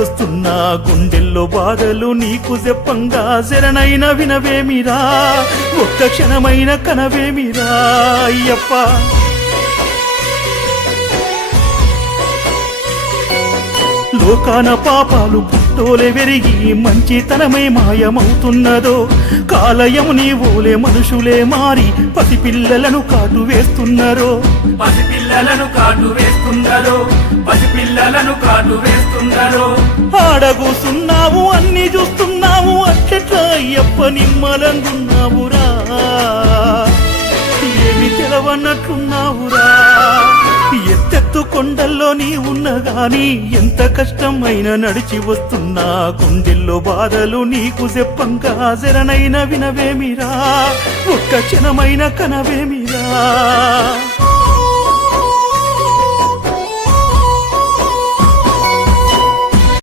వస్తున్నా గుండెల్లో బాధలు నీకు చెప్పంగా శరణైన వినవేమిరా ఒక్క క్షణమైన కనవేమిరా అయ్యప్ప లోకాన పాపాలు పుట్టోలే వెరిగి మంచితనమై మాయమవుతున్నదో కాలయము నీ ఓలే మనుషులే మారి పసిపిల్లలను కాటు వేస్తున్నారో ఆడగూసున్నావు అన్ని చూస్తున్నావు అట్లెట్లా అయ్యప్ప నిమ్మలంగున్నావురా ఏమి తెలవన్నట్లున్నావురా ఎత్తెత్తు కొండల్లో నీ ఉన్నగాని ఎంత కష్టమైన నడిచి వస్తున్నా గుండెల్లో బాధలు నీకు చెప్పంగా శరణైన వినవేమిరా ఒక్క క్షణమైన కనవేమిరా